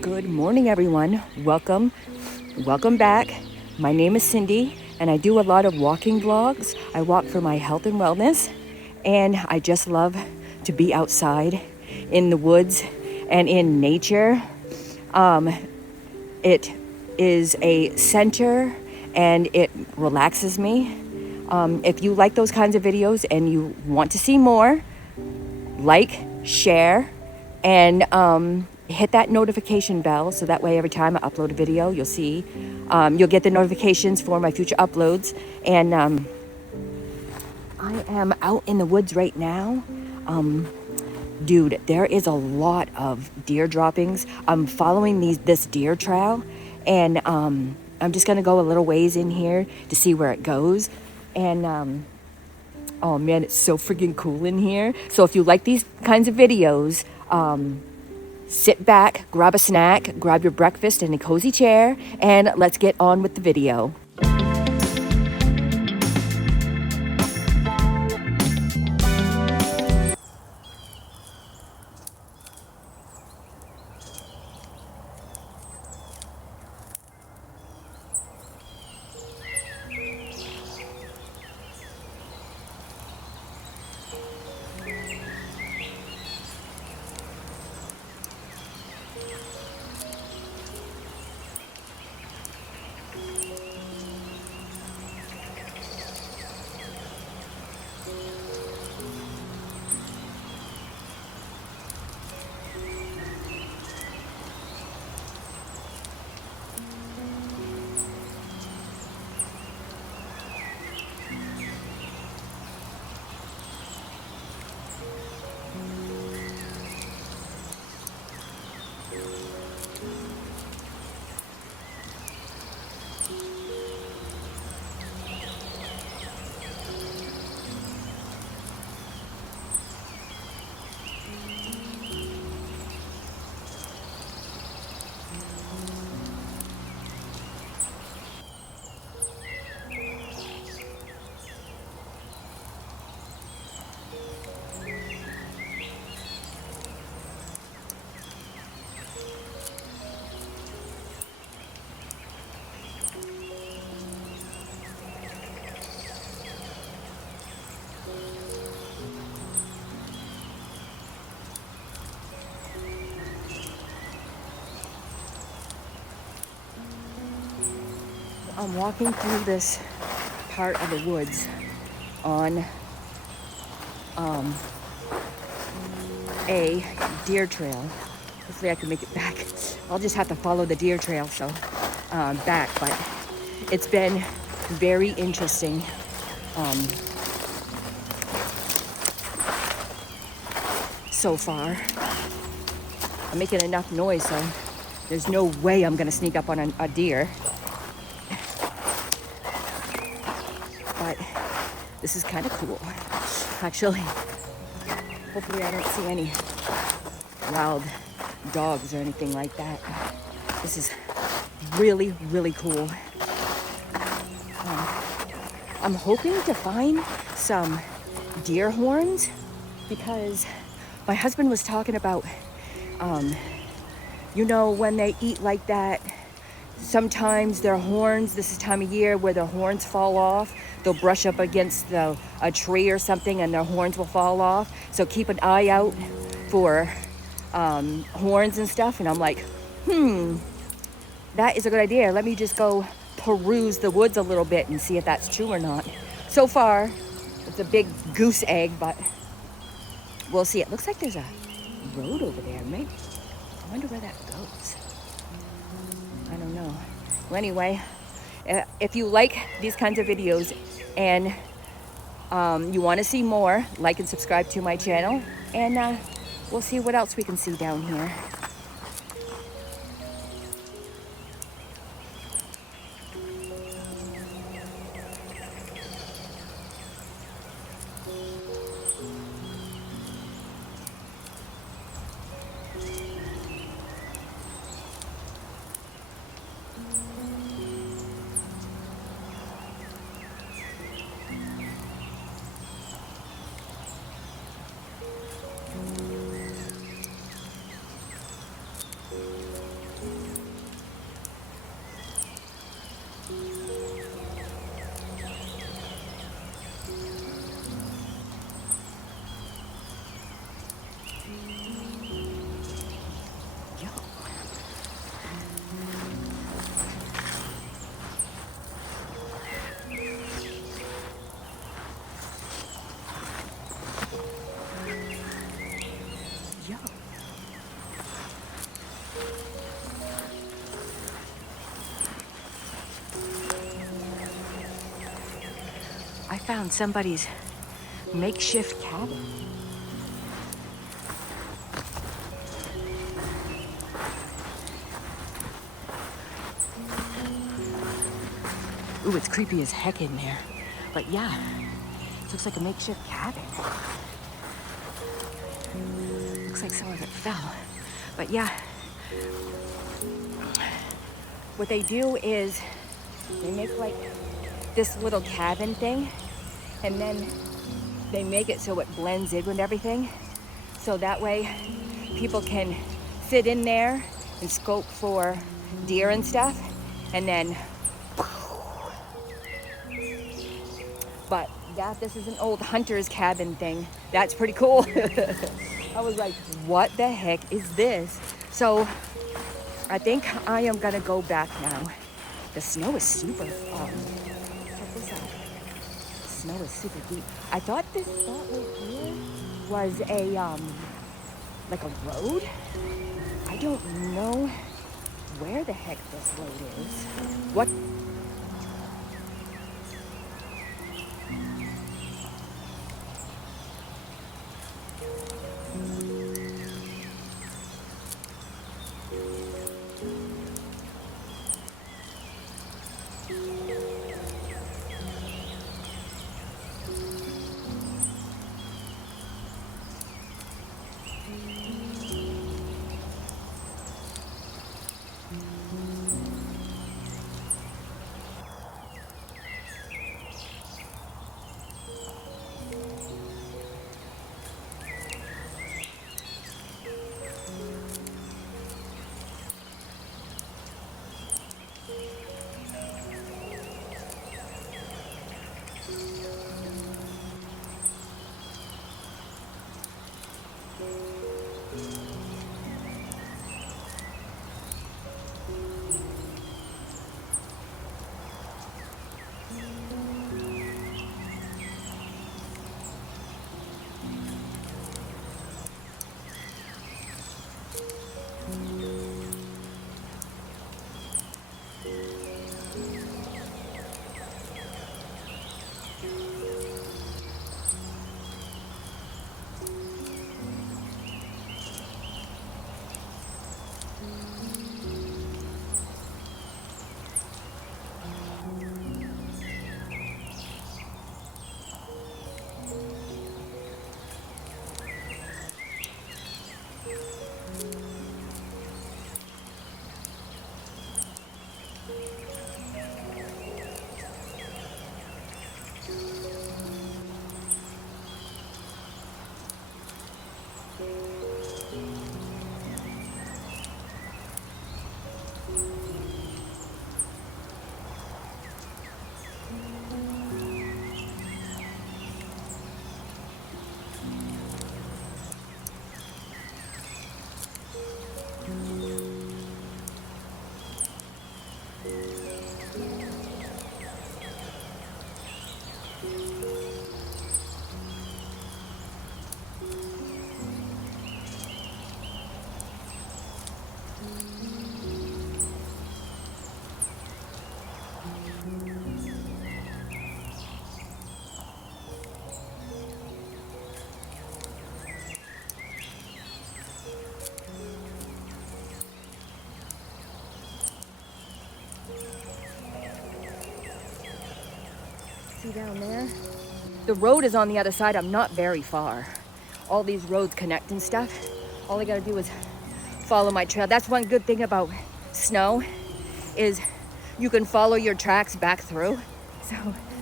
Good morning, everyone. Welcome back. My name is Cindy, and I do a lot of walking vlogs. I walk for my health and wellness, and I just love to be outside in the woods and in nature. It is a center, and it relaxes me. If you like those kinds of videos and you want to see more, like, share, and hit that notification bell so that way every time I upload a video you'll see, you'll get the notifications for my future uploads. And I am out in the woods right now. Dude, there is a lot of deer droppings. I'm following this deer trail, and I'm just gonna go a little ways in here to see where it goes. And oh man, it's so freaking cool in here. So if you like these kinds of videos, sit back, grab a snack, grab your breakfast in a cozy chair, and let's get on with the video. I'm walking through this part of the woods on a deer trail. Hopefully I can make it back. I'll just have to follow the deer trail back, but it's been very interesting. So far. I'm making enough noise, so there's no way I'm gonna sneak up on a deer. But This is kind of cool. Actually, hopefully I don't see any wild dogs or anything like that. This is really, really cool. I'm hoping to find some deer horns because my husband was talking about, you know, when they eat like that, sometimes their horns, this is time of year where their horns fall off. They'll brush up against a tree or something and their horns will fall off. So keep an eye out for horns and stuff. And I'm like, that is a good idea. Let me just go peruse the woods a little bit and see if that's true or not. So far, it's a big goose egg, but we'll see. It looks like there's a road over there. Maybe. I wonder where that goes. I don't know. Well, anyway, if you like these kinds of videos and you want to see more, like and subscribe to my channel, and we'll see what else we can see down here. I found somebody's makeshift cabin. Ooh, it's creepy as heck in there. But yeah, it looks like a makeshift cabin. Looks like some of it fell. But yeah, what they do is they make like this little cabin thing, and then they make it so it blends in with everything. So that way people can sit in there and scope for deer and stuff, and then, but yeah, this is an old hunter's cabin thing. That's pretty cool. I was like, what the heck is this? So I think I am gonna go back now. The snow is super, check this out. The snow is super deep. I thought this spot right here was a, like a road. I don't know where the heck this road is. What? See down there? The road is on the other side. I'm not very far. All these roads connect and stuff. All I gotta do is follow my trail. That's one good thing about snow, is you can follow your tracks back through. So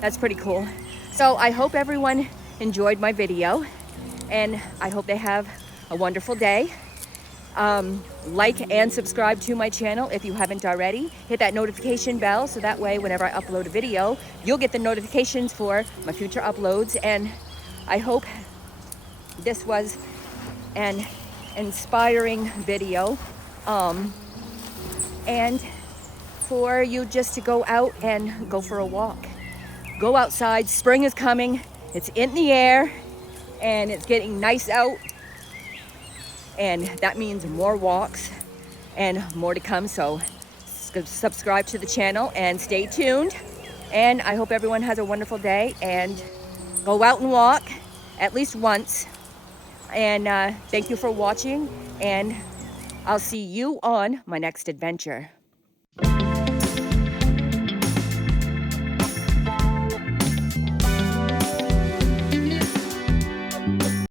that's pretty cool. So I hope everyone enjoyed my video, and I hope they have a wonderful day. Like and subscribe to my channel if you haven't already. Hit that notification bell so that way whenever I upload a video, you'll get the notifications for my future uploads. And I hope this was an inspiring video, and for you just to go out and go for a walk. Go outside. Spring is coming. It's in the air and it's getting nice out. And that means more walks and more to come. So subscribe to the channel and stay tuned. And I hope everyone has a wonderful day, and go out and walk at least once. And thank you for watching, and I'll see you on my next adventure.